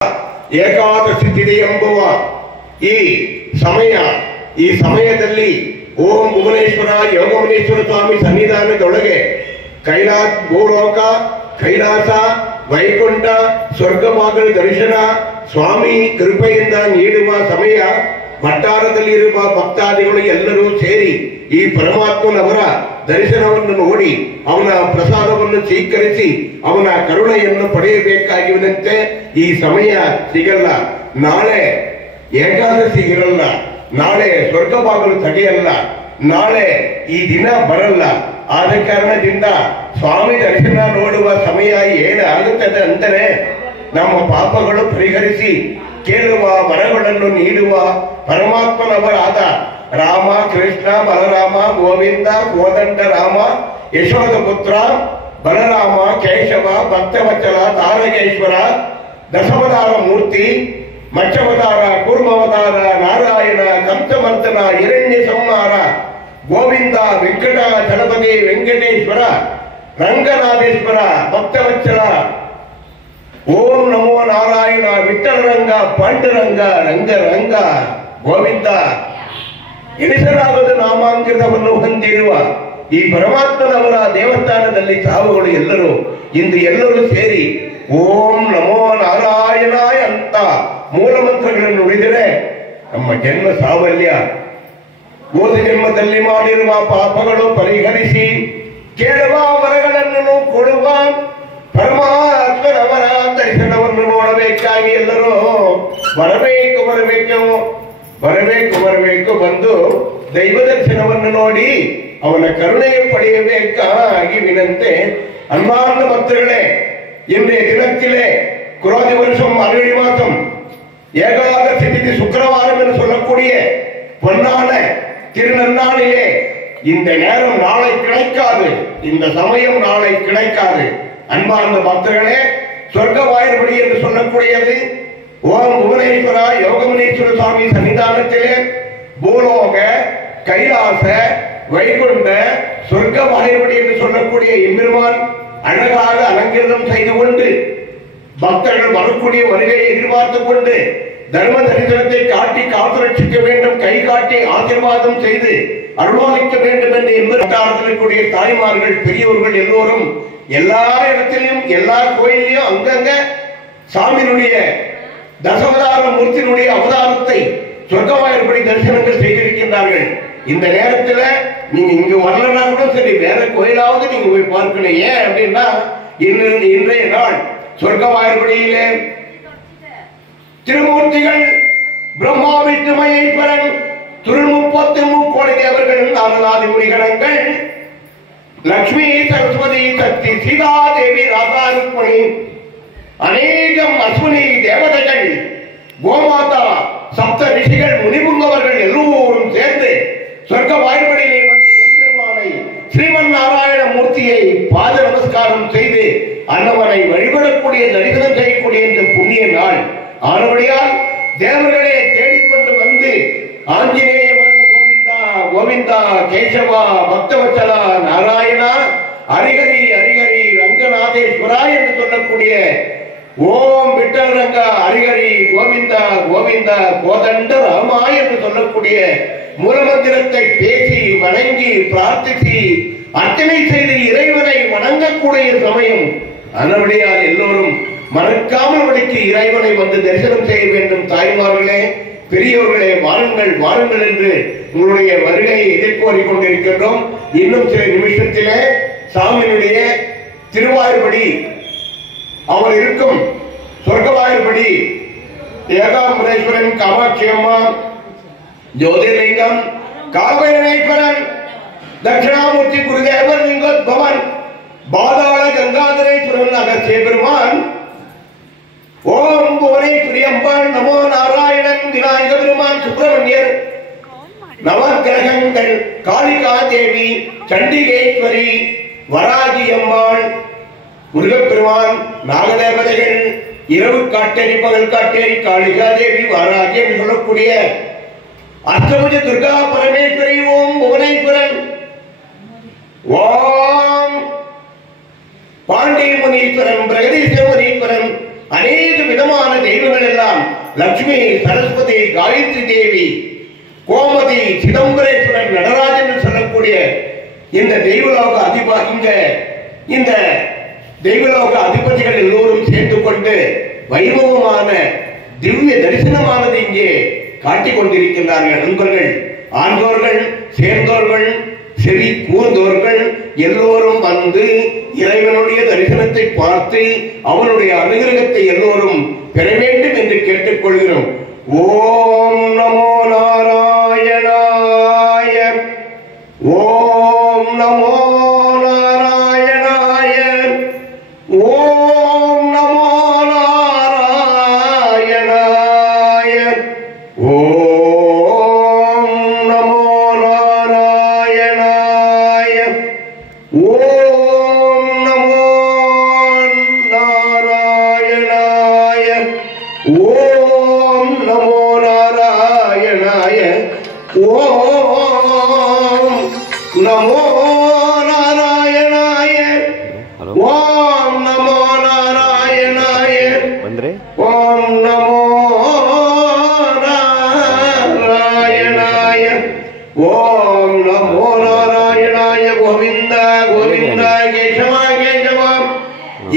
ಏಕಾದಶಿ ತಿಥಿ ಎಂಬುವ ಈ ಸಮಯದಲ್ಲಿ ಓಂ ಭುವನೇಶ್ವರ ಯೋಗಮನೇಶ್ವರ ಸ್ವಾಮಿ ಸನ್ನಿಧಾನದೊಳಗೆ ಭೂಲೋಕ ಕೈಲಾಸ ವೈಕುಂಠ ಸ್ವರ್ಗಮಾರ್ಗದ ದರ್ಶನ ಸ್ವಾಮಿ ಕೃಪೆಯಿಂದ ನೀಡುವ ಸಮಯ. ವಟ್ಟಾರದಲ್ಲಿರುವ ಭಕ್ತಾದಿಗಳು ಎಲ್ಲರೂ ಸೇರಿ ಈ ಪರಮಾತ್ಮನವರ ದರ್ಶನವನ್ನು ನೋಡಿ ಅವನ ಪ್ರಸಾದವನ್ನು ಸ್ವೀಕರಿಸಿ ಅವನ ಕರುಣೆಯನ್ನು ಪಡೆಯಬೇಕಾಗಿ ವಿನಂತೆ. ಈ ಸಮಯ ಸಿಗಲ್ಲ, ನಾಳೆ ಏಕಾದಶಿ ಇರಲ್ಲ, ನಾಳೆ ಸ್ವರ್ಗ ಬಾಗಿಲು ತಡೆಯಲ್ಲ, ನಾಳೆ ಈ ದಿನ ಬರಲ್ಲ. ಆದ ಕಾರಣದಿಂದ ಸ್ವಾಮಿ ದರ್ಶನ ನೋಡುವ ಸಮಯ ಏನಾಗುತ್ತದೆ ಅಂದರೆ ನಮ್ಮ ಪಾಪಗಳು ಪರಿಹರಿಸಿ ಕೇಳುವ ವರಗಳನ್ನು ನೀಡುವ ಪರಮಾತ್ಮನವರಾದ ರಾಮ, ಕೃಷ್ಣ, ಬಲರಾಮ, ಗೋವಿಂದ, ಕೋದಂಡ ರಾಮ, ಯಶೋಧ ಪುತ್ರ ಬಲರಾಮ, ಕೇಶವ, ಭಕ್ತವಚಲ, ತಾರಕೇಶ್ವರ, ದಶವತಾರ ಮೂರ್ತಿ, ಮಚ್ಚವತಾರ, ಕೂರ್ಮಾವತಾರ, ನಾರಾಯಣ, ಕಂಸಮರ್ದನ, ಹಿರಣ್ಯ ಸಂಹಾರ, ಗೋವಿಂದ, ವೆಂಕಟ ಚಲಪತಿ, ವೆಂಕಟೇಶ್ವರ, ರಂಗನಾಥೇಶ್ವರ, ಭಕ್ತವತ್ಸಲ, ಓಂ ನಮೋ ನಾರಾಯಣ, ವಿಠಲರಂಗ, ಪಾಂಡುರಂಗ, ರಂಗ ಗೋವಿಂದ ಎಣಿಸಲಾಗದ ನಾಮಾಂಕಿತವನ್ನು ಹೊಂದಿರುವ ಈ ಪರಮಾತ್ಮನವರ ದೇವಸ್ಥಾನದಲ್ಲಿ ಸಾವುಗಳು ಎಲ್ಲರೂ ಸೇರಿ ಓಂ ನಮೋ ನಾರಾಯಣಾಯ ಅಂತ ಮೂಲ ಮಂತ್ರಗಳನ್ನು ನುಡಿದರೆ ನಮ್ಮ ಜನ್ಮ ಸಾವಲ್ಯ, ಹೋದ ಜನ್ಮದಲ್ಲಿ ಮಾಡಿರುವ ಪಾಪಗಳು ಪರಿಹರಿಸಿ ಕೇಳುವ ವರಗಳನ್ನು ಕೊಡುವ ಪರಮಾತ್ಮನವರ ದರ್ಶನವನ್ನು ನೋಡಬೇಕಾಗಿ ಎಲ್ಲರೂ ಬರಬೇಕು. ಬಂದು ದೈವ ದರ್ಶನವನ್ನು ನೋಡಿ ಅವನ ಕರುಣೆ ಪಡೆಯಬೇಕಾಗಿ ವಿನಂತೆ. அன்பார்ந்த பக்தர்களே, இன்றைய தினத்திலே குரோதி வருஷம் அறுவடை மாதம் ஏகாதசி திதி சுக்கிரவாரம் என்று சொல்லக்கூடிய பொன்னான திருநன்னாளிலே இந்த நேரம் நாளை கிடைக்காது, இந்த சமயம் நாளை கிடைக்காது. அன்பார்ந்த பக்தர்களே, சொர்க்க வாயிற்படி என்று சொல்லக்கூடியது ஓம் புவனேஸ்வர யோகமனேஸ்வர சுவாமி சன்னிதானத்திலே பூலோக கைலாச வைகுண்ட சொர்க்க வாயிற்படி என்று சொல்லக்கூடிய எம்பெருமான் அழகாக அலங்கிருதம் செய்து கொண்டு பக்தர்கள் வரக்கூடிய வருகையை எதிர்பார்த்துக் கொண்டு தர்ம தரிசனத்தை காட்டி காத்து ரட்சிக்க வேண்டும், கை காட்டி ஆசீர்வாதம் செய்து அருள்வாளிக்க வேண்டும் என்று எம்பெருமான் கூடிய தாய்மார்கள் பெரியவர்கள் எல்லோரும் எல்லா இடத்திலும் எல்லா கோயிலையும் அங்கங்க சாமியினுடைய தசவதார மூர்த்தியினுடைய அவதாரத்தை சொர்க்கவாயிற்படி தரிசனங்கள் செய்திருக்கின்றார்கள். இந்த நேரத்தில் நீங்க இங்க வரலன்னா கூட சரி, வேற கோயிலாவது நீங்க போய் பார்க்கணும். ஏன் அப்படின்னா இன்றைய நாள் சொர்க்கவாயிற்படியிலே திருமூர்த்திகள் பிரம்மா, விஷ்ணு, மகேஸ்வரன், 33 தேவர்கள், 4 முனிகணங்கள், லட்சுமி, சரஸ்வதி, சக்தி, சீதாதேவி, ராதா ருக்மணி, அநேகம் அஸ்வினி தேவதைகள், கோமாதா, சப்த ரிஷிகள், முனிபுங்கவர்கள் எல்லோரும் சேர்ந்து சொர்க்க வாய்ப்படியிலே வந்து எம்பெருமானை ஸ்ரீமன் நாராயண மூர்த்தியை பாத நமஸ்காரம் செய்து அன்னவனை வழிபடக்கூடிய தரிசனம் செய்யக்கூடிய இந்த புண்ணிய நாள் ஆனபடியால் தேவர்களே தேடிக்கொண்டு வந்து ஆஞ்சநேய கோவிந்தா கோவிந்தா, கேசவா, பக்தவச்சலா, நாராயணா, ஹரிஹரி ஹரிஹரி, ரங்கநாதேஸ்வரா என்று சொல்லக்கூடிய ஓம் விட்டலரங்க ஹரிஹரி கோவிந்தா கோவிந்தா கோதண்ட ராமா என்று சொல்லக்கூடிய மூலமந்திரத்தை பேசி வணங்கி பிரார்த்தித்து அர்ச்சனை செய்து இறைவனை வணங்கக்கூடிய சமயம். அதனுடையால் எல்லோரும் மறக்காமல் படிக்கு இறைவனை வந்து தரிசனம் செய்ய வேண்டும். தாய்மார்களே, பெரியவர்களே, வாருங்கள் வாருங்கள் என்று உங்களுடைய வருகையை எதிர்கோரி கொண்டிருக்கின்றோம். இன்னும் சில நிமிஷத்திலே சாமியினுடைய திருவாயூர்படி அவர் இருக்கும் சொர்க்கவாயூர்படி ஏகாம்பரேஸ்வரன், காமாட்சி அம்மா, ஜோதிர்லிங்கம், கால்பைரவேஸ்வரன், தட்சிணாமூர்த்தி குருதேவர் லிங்கோத்பவன், பாதாள கங்காதரேஸ்வரன், அகஸ்திய பெருமான், ஓம் புவனேஸ்வரி அம்பாள், நமோ நாராயணன், விநாயக பெருமான், சுப்பிரமணியர், நவகிரகங்கள், காளிகா தேவி, சண்டிகேஸ்வரி, வராகி அம்மாள், முருகப்பெருமான், நாகதேவதைகள், இரவு காட்டேரி பகல் காட்டேரி, காளிகா தேவி, வராகி என்று சொல்லக்கூடிய அஷ்டபுஜ துர்கா பரமேஸ்வரி, ஓம் புவனேஸ்வரன், ஓம் பாண்டிய முனீஸ்வரன், பிரகதீச முனீஸ்வரன், அநேக விதமான தெய்வங்கள் எல்லாம் லட்சுமி, சரஸ்வதி, காயத்ரி தேவி, கோமதி, சிதம்பரேஸ்வரன், நடராஜன் என்று சொல்லக்கூடிய இந்த தெய்வலோக இந்த தெய்வலோக அதிபதிகள் எல்லோரும் சேர்ந்து கொண்டு வைபவமான திவ்ய தரிசனமானது இங்கே காட்டிக் கொண்டிருக்கின்றார்கள். நண்பர்கள், ஆண்டோர்கள், சேர்ந்தோர்கள், செவி கூர்ந்தோர்கள் எல்லோரும் வந்து இறைவனுடைய தரிசனத்தை பார்த்து அவனுடைய அனுகிரகத்தை எல்லோரும் பெற வேண்டும் என்று கேட்டுக்கொள்கிறோம். ஓம் நமோ நாராயணாய. ஓம் நமோ நாராயணாய. ஓம் நமோ நாராயணாய. ஓம் நமோ நாராயணாய. ஓம் நமோ நாராயணாய. ஓம் நமோ நாராயணாய. ஓம் நமோ நாராயணாய. ஓம் நமோ நாராயணாய. ஓம் நமோ நாராயணாய. ஓம் நமோ நாராயணாய. கோவிந்த கோவிந்த கேசவ கேசவ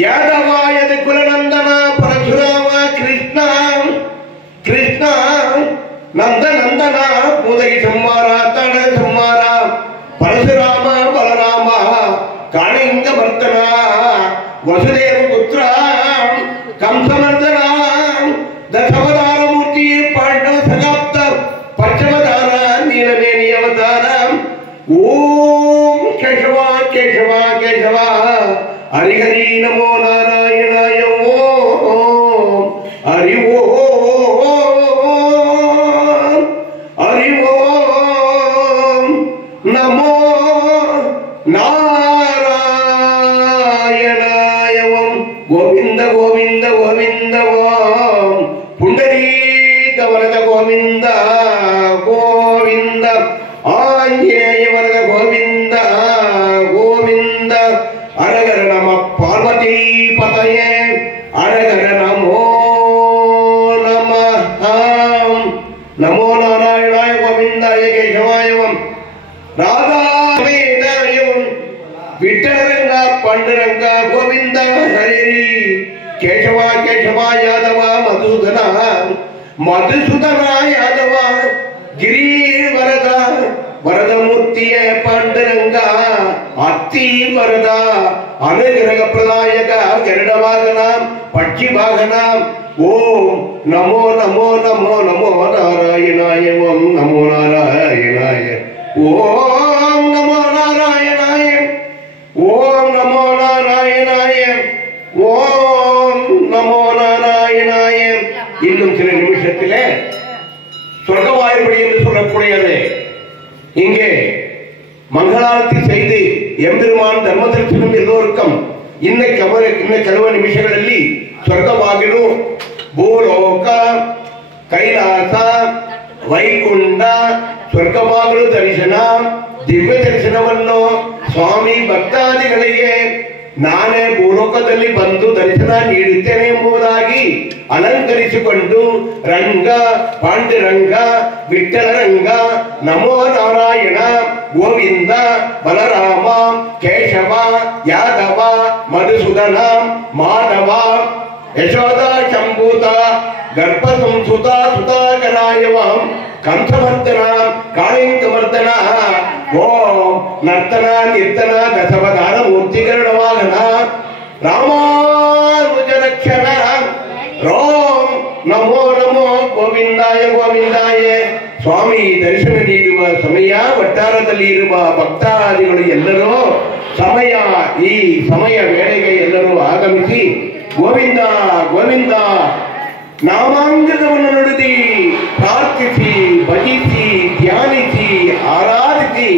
யாதவாய குலநந்தன பரசுராம கிருஷ்ண கிருஷ்ண நந்த நந்தன பூதகி சம்மாரா தட சம்மாரா பரசுராம பலராம காளிங்க வர்த்தனா வசுதேவ புத்ரா கம்சமர்தனா தசவதார மூர்த்தி பாண்டவ சகாப்த பச்சமதார நீலமேனி அவதார. ஓம் கேசவா கேசவா கேசவா ஹரிஹரி நமோ நாராயணாய. ஓம் ஹரி ஓம் ஹரி ஓம் நமோ நாராயணாய. ஓம் கோவிந்த கோவிந்த கோவிந்த. ஓம் புண்டரீக வரத கோவிந்த கோவிந்த. ஆஞ்சநேய வரத கோவிந்த கோவிந்த. அரகர நம பார்வதி பதயே. அரகர நமோ நம. நமோ நாராயணாய. கோவிந்தாய கேசவாயவம் ராதாவேதாயவம் விட்டரங்க பண்டரங்க கோவிந்த ஹரி. கேசவா கேசவா யாதவ மதுசூதனா மதுசூதனா யாதவ கிரீவரத வரதமூர்த்திய பாண்டரங்கா அத்தி வரதா அனுகிரக பிரதாயக கருடவாகனாம் பட்சி வாகனாம். ஓம் நமோ நமோ நமோ நமோ நாராயணாய. ஓம் நமோ நாராயணாய. ஓம் நமோ நாராயணாய. ஓம் நமோ நாராயணாய. ஓம் நமோ நாராயணாய. இன்னும் சில நிமிஷத்திலே சொர்க்கவாயுபடி என்று சொல்லக்கூடியது இங்கே மங்களாரத்தி செய்து எம்பெருமான் ಧರ್ಮ ದರ್ಶனம் எல்லோருக்கும் இன்ன ಕೆಲವು ನಿಮಿಷಗಳಲ್ಲಿ ಸ್ವರ್ಗವಾಗಿಲು ಭೂಲೋಕ ಕೈಲಾಸ ವೈಕುಂಠ ಸ್ವರ್ಗವಾಗಲು ದರ್ಶನ ದಿವ್ಯ ದರ್ಶನವನ್ನು ಸ್ವಾಮಿ ಭಕ್ತಾದಿಗಳಿಗೆ ನಾನೇ ಭೂಲೋಕದಲ್ಲಿ ಬಂದು ದರ್ಶನ ನೀಡುತ್ತೇನೆ ಎಂಬುದಾಗಿ ಅಲಂಕರಿಸಿಕೊಂಡು ರಂಗ ಪಾಂಡುರಂಗ ವಿಠ್ಠಲ ರಂಗ ನಮೋ ನಾರಾಯಣ ಗೋವಿಂದ ಬಲರಾಮ ಕೇಶವ ಯಾದವ ಮಧುಸೂದನ ಮಾಧವ ಯಶೋದ ಶಂಭೂತ ಗರ್ಭ ಸಂಸುತ ಸುತಾಕರಾಯವ ಕಂಸಮರ್ದನ ಕಾಳಿಂಗಮರ್ದನ ಓಂ ನರ್ತನ ನಿರ್ತನ ದಶವಧಾರ ಮೂರ್ತಿಗರುಡವಾಗನ ರಾಮಾನುಜ ರಕ್ಷಣ ರೋಂ ನಮೋ ನಮೋ ಗೋವಿಂದಾಯ ಗೋವಿಂದಾಯ. ಸ್ವಾಮಿ ದರ್ಶನ ನೀಡುವ ಸಮಯ ವಟ್ಟಾರದಲ್ಲಿ ಇರುವ ಭಕ್ತಾದಿಗಳು ಎಲ್ಲರೂ ಈ ಸಮಯ ವೇಳೆಗೆ ಎಲ್ಲರೂ ಆಗಮಿಸಿ ಗೋವಿಂದ ಗೋವಿಂದ ನಾಮಾಂಗದವನ್ನು ನುಡಿದಿ ಪ್ರಾರ್ಥಿಸಿ ಭಜಿಸಿ ಧ್ಯಾನಿಸಿ ಆರಾಧಿಸಿ